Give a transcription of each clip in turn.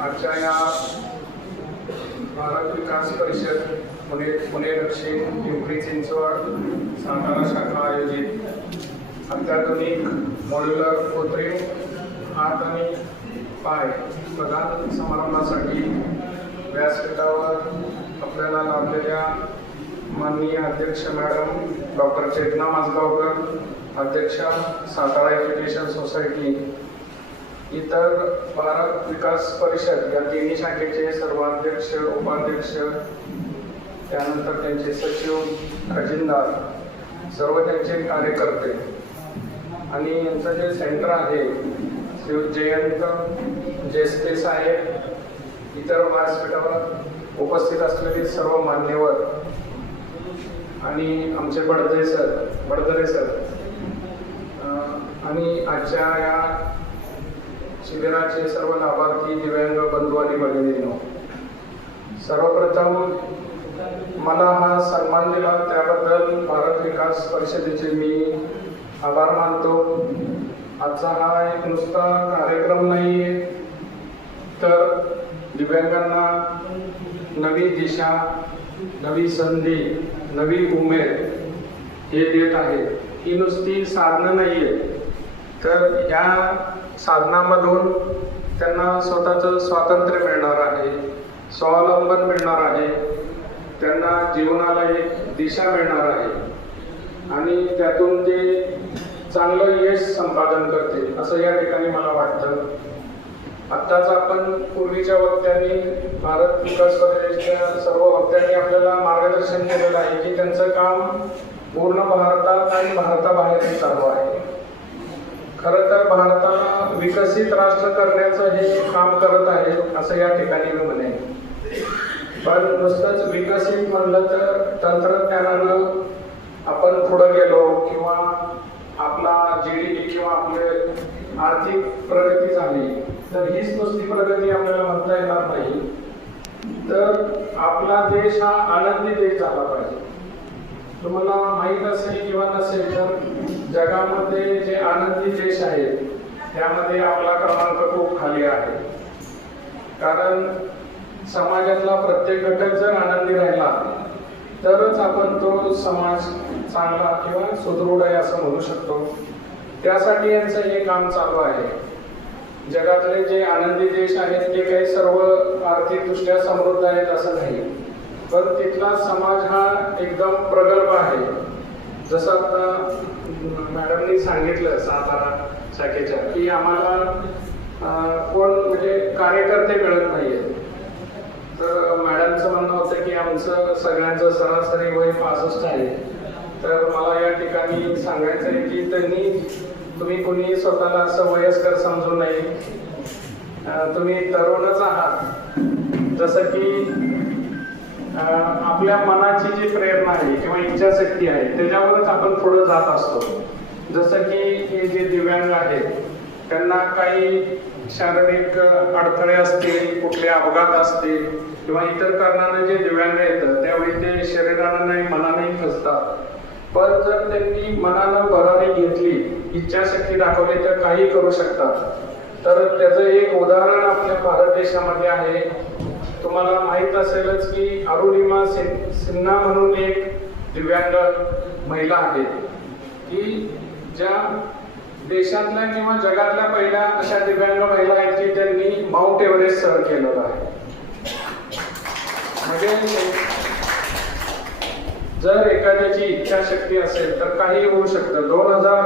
आजच्या या भारत विकास परिषद पुणे पुणे दक्षिण पिंपरी चिंचवड सातारा शाखा आयोजित. अत्याधुनिक मॉड्युलर कृत्रिम हात आणि पाय प्रधान समारंभासाठी व्यासपीठावर आपल्याला लाभलेल्या माननीय अध्यक्ष मॅडम डॉक्टर चेतना माजगावकर अध्यक्षा सातारा एज्युकेशन सोसायटी इतर भारत विकास परिषद या तिन्ही शाखेचे सर्वाध्यक्ष उपाध्यक्ष त्यानंतर त्यांचे सचिव खजिनदार सर्व त्यांचे कार्यकर्ते. आणि यांचं जे सेंटर आहे श्री जयंत जेस्ते साहेब इतर व्यासपीठावर उपस्थित असलेले सर्व मान्यवर आणि आमचे बडदे सर बडदरे सर. आणि आजच्या या शिबिराचे सर्व लाभार्थी दिव्यांग बंधू आणि भगिनींनो सर्वप्रथम मला हा सन्मान दिला. त्याबद्दल भारत विकास परिषदेचे मी आभार मानतो. आजचा हा एक नुसता कार्यक्रम नाही आहे तर दिव्यांगांना नवी दिशा नवी संधी नवी उमेद हे देत आहे. ही नुसती साधनं नाही आहे तर या साधनामधून त्यांना स्वतःचं स्वातंत्र्य मिळणार आहे स्वावलंबन मिळणार आहे त्यांना जीवनाला एक दिशा मिळणार आहे. आणि त्यातून ते चांगलं यश संपादन करतील असं या ठिकाणी मला वाटतं. आत्ताच आपण पूर्वीच्या वक्त्यांनी भारत विकास परिषदेच्या सर्व वक्त्यांनी आपल्याला मार्गदर्शन केलेलं आहे की त्यांचं काम पूर्ण भारतात आणि भारताबाहेरही चालू आहे. खरं तर भारताला विकसित राष्ट्र करण्याचं हे काम करत आहे असं या ठिकाणी मी म्हणेन. पण नुसतंच विकसित म्हणलं तर तंत्रज्ञानानं आपण पुढं गेलो किंवा आपला जी डी पी किंवा आपले आर्थिक प्रगती झाली तर हीच नुसती प्रगती आपल्याला म्हणता येणार नाही. तर आपला देश हा आनंदी देश झाला पाहिजे. तुम्हाला माहीत असेल किंवा नसेल तर जगामध्ये जे आनंदी देश आहेत त्यामध्ये आपला क्रमांक खूप खाली आहे. कारण समाजातला प्रत्येक घटक जर आनंदी राहिला तरच आपण तो समाज चांगला किंवा सुदृढ आहे असं म्हणू शकतो. त्यासाठी यांचं हे काम चालू आहे. जगातले जे आनंदी देश आहेत ते काही सर्व आर्थिकदृष्ट्या समृद्ध आहेत असं नाही. पण तिथला समाज हा एकदम प्रगल्भ आहे. जसं आता मॅडमनी सांगितलं सातारा शाखेच्या की आम्हाला कोण म्हणजे कार्यकर्ते मिळत नाहीये. तर मॅडमचं म्हणणं होतं की आमचं सगळ्यांचं सरासरी वय पासष्ट आहे. तर मला या ठिकाणी सांगायचं आहे की त्यांनी तुम्ही कोणी स्वतःला असं वयस्कर समजू नये. तुम्ही तरुणच आहात. जसं की आपल्या मनाची जी प्रेरणा आहे किंवा इच्छाशक्ती आहे त्याच्यावरच आपण पुढे जात असतो. जसं की हे जे दिव्यांग आहेत त्यांना काही शारीरिक अडथळे असतील कुठले अपघात असतील किंवा इतर कारणाने जे दिव्यांग येतं त्यावेळी ते शरीरानं नाही मनाने खचतात पण जर त्यांनी मनानं बराने घेतली इच्छाशक्ती दाखवली तर काही करू शकतात. तर त्याचं एक उदाहरण आपल्या भारत देशामध्ये आहे. तुम्हाला माहीत असेलच की अरुणिमा सिन्हा म्हणून एक दिव्यांग महिला आहे. की ज्या देशातल्या किंवा जगातल्या पहिल्या अशा दिव्यांग महिला आहेत की त्यांनी माउंट एव्हरेस्ट सर केलेला आहे. म्हणजे जर एखाद्याची इच्छाशक्ती असेल तर काही होऊ शकतं. दोन हजार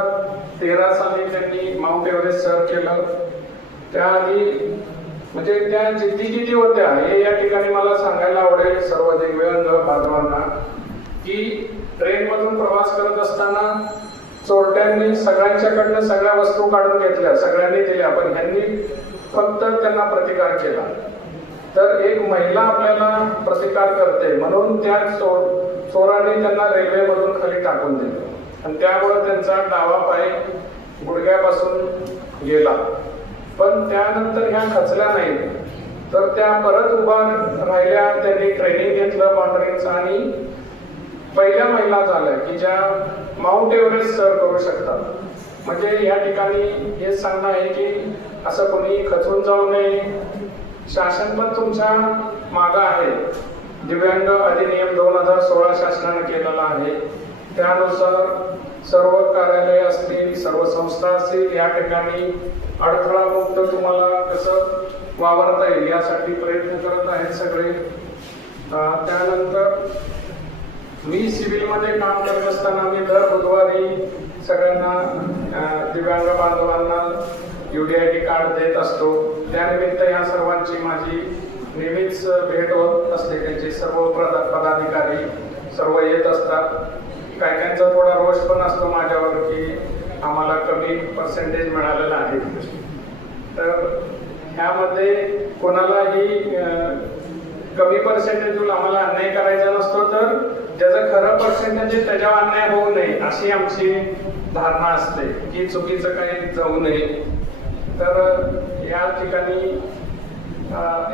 तेरा साली त्यांनी माउंट एव्हरेस्ट सर केलं. त्याआधी म्हणजे त्या जिद्दी किती होत्या. हे या ठिकाणी मला सांगायला आवडेल सर्व दिव्यांग बांधवांना की ट्रेनमधून प्रवास करत असताना चोरट्यांनी सगळ्यांच्याकडनं सगळ्या वस्तू काढून घेतल्या सगळ्यांनी दिल्या पण ह्यांनी फक्त त्यांना प्रतिकार केला. तर एक महिला आपल्याला प्रतिकार करते म्हणून त्या चोर चोरांनी त्यांना रेल्वेमधून खाली टाकून दिलं. आणि त्यामुळे त्यांचा डावा पाय गुडघ्यापासून गेला. पण त्यानंतर ह्या खचल्या नाहीत. तर त्या परत उभा राहिल्या त्यांनी ट्रेनिंग घेतलं मॉनिटरिंगचं आणि पहिल्या महिला झाल्या की ज्या माउंट एव्हरेस्ट सर करू शकतात. म्हणजे या ठिकाणी हे सांगणं आहे की असं कोणी खचून जाऊ नये. शासन पण तुमच्या मागं आहे. दिव्यांग अधिनियम दोन हजार सोळा शासनाने केलेला आहे. त्यानुसार सर्व कार्यालय असतील सर्व संस्था असतील या ठिकाणी अडथळा मुक्त तुम्हाला कसं वावरता येईल यासाठी प्रयत्न करत आहेत सगळे. त्यानंतर मी सिव्हिलमध्ये काम करत असताना मी दर बुधवारी सगळ्यांना दिव्यांग बांधवांना U D I D card देत असतो. त्यानिमित्त या सर्वांची माझी नेहमीच भेट होत असते त्यांचे सर्व पदाधिकारी सर्व येत असतात. काहींचा थोडा रोष पण असतो माझ्यावर की आम्हाला कमी पर्सेंटेज मिळालेला आहे. तर ह्यामध्ये कोणालाही कमी पर्सेंटेज आम्हाला अन्याय करायचा नसतो तर ज्याचं खरं पर्सेंटेज त्याच्यावर अन्याय होऊ नये अशी आमची धारणा असते की चुकीचं काही जाऊ नये. तर या ठिकाणी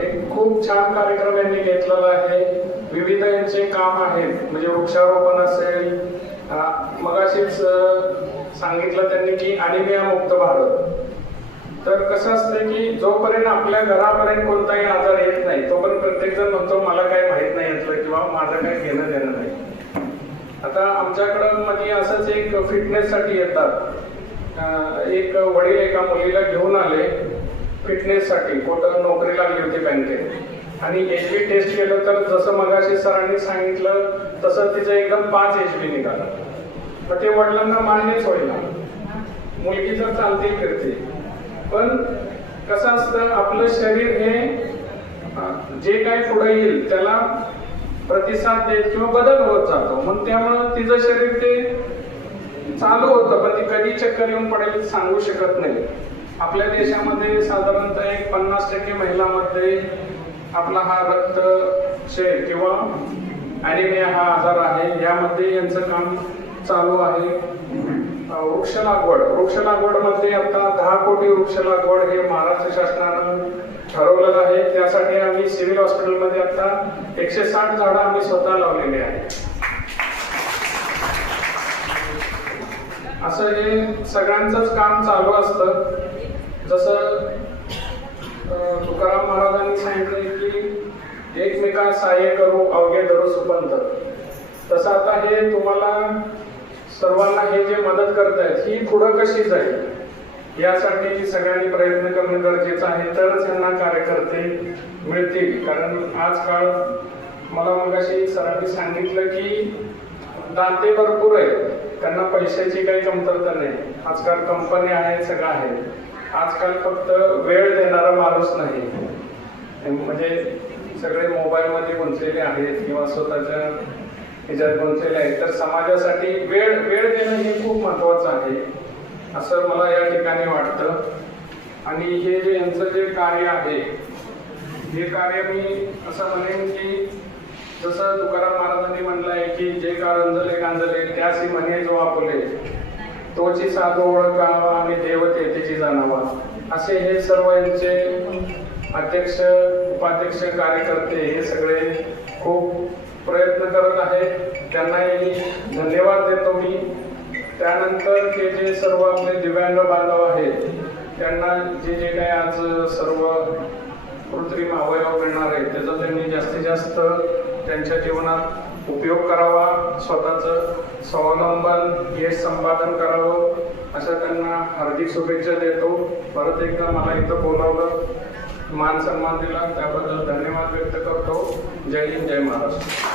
एक खूप छान कार्यक्रम यांनी घेतलेला आहे. विविध यांचे काम आहेत म्हणजे वृक्षारोपण असेल मगाशीच सांगितलं त्यांनी की अनिमिया मुक्त भारत. तर कसं असतं की जोपर्यंत आपल्या घरापर्यंत कोणताही आजार येत नाही तोपर्यंत प्रत्येक जण म्हणतो मला काही माहीत नाही यातलं किंवा माझं काही घेणं देणं नाही. आता आमच्याकडं म्हणजे असंच एक फिटनेससाठी येतात. एक वडील एका मुलीला घेऊन आले फिटनेससाठी कुठं नोकरी लागली होती बँकेत. आणि एच बी टेस्ट केलं तर जसं मगाशी सरांनी सांगितलं तसं तिचं एकदम पाच एच बी निघाला. तर ते वडिलांना मान्यच होईल मुलगी तर चालते फिरते पण कसं असतं आपलं शरीर हे जे काही पुढे येईल त्याला प्रतिसाद देत किंवा बदल होत जातो. मग त्यामुळं तिचं शरीर ते चालू होतं पण ती कधी चक्कर येऊन पडेल सांगू शकत नाही. आपल्या देशामध्ये साधारणतः एक पन्नास टक्के महिलांमध्ये आपला हा रक्त क्षय किंवा अॅनिमिया हा आजार आहे यामध्ये यांचं काम चालू आहे. वृक्ष लागवड. वृक्ष लागवडमध्ये आता दहा कोटी वृक्ष लागवड हे महाराष्ट्र शासनानं ठरवलेलं आहे. त्यासाठी आम्ही सिव्हिल हॉस्पिटलमध्ये आता एकशे साठ झाडं आम्ही स्वतः लावलेली आहेत. असं हे सगळ्यांचंच काम चालू असतं. जसं तुकाराम महाराजांनी सांगितले की एकमेका सहाय्य करू अवघे धरू सुपंत. तसं आता हे तुम्हाला सर्वांना हे जे मदत करतायत ही पुढं कशी जाईल? यासाठी सगळ्यांनी प्रयत्न करणं गरजेचं आहे तरच यांना कार्यकर्ते मिळतील. कारण आजकाल मला मग अशी सरांनी सांगितलं की दाते भरपूर आहेत त्यांना पैशाची काही कमतरता नाही. आजकाल कंपनी आहेत सगळं आहे. आजकाल फक्त वेळ देणारा माणूस नाही. म्हणजे सगळे मोबाईलमध्ये गुंतलेले आहेत किंवा स्वतःच्या ह्याच्यात गुंतलेले आहेत. तर समाजासाठी वेळ वेळ देणं हे खूप महत्वाचं आहे. असं मला या ठिकाणी वाटतं. आणि हे जे यांचं जे कार्य आहे हे कार्य मी असं म्हणेन की जसं तुकाराम महाराजांनी म्हणलं आहे की जे का रंजले गांजले त्यासी म्हणे जो आपले तोची साधू ओळखावा आणि देवते तिची जाणावा. असे हे सर्व यांचे अध्यक्ष उपाध्यक्ष कार्यकर्ते हे सगळे खूप प्रयत्न करत आहेत. त्यांनाही धन्यवाद देतो मी. त्यानंतर ते जे सर्व आपले दिव्यांग बांधव आहेत त्यांना जे जे काही आज सर्व कृत्रिम अवयव मिळणार आहे त्याचा त्यांनी जास्तीत जास्त त्यांच्या जीवनात उपयोग करावा स्वतःचं स्वावलंबन यश संपादन करावं अशा त्यांना हार्दिक शुभेच्छा देतो. परत एकदा मला इथं बोलावलं. मान सन्मान दिला. त्याबद्दल धन्यवाद व्यक्त करतो. जय हिंद जय महाराष्ट्र.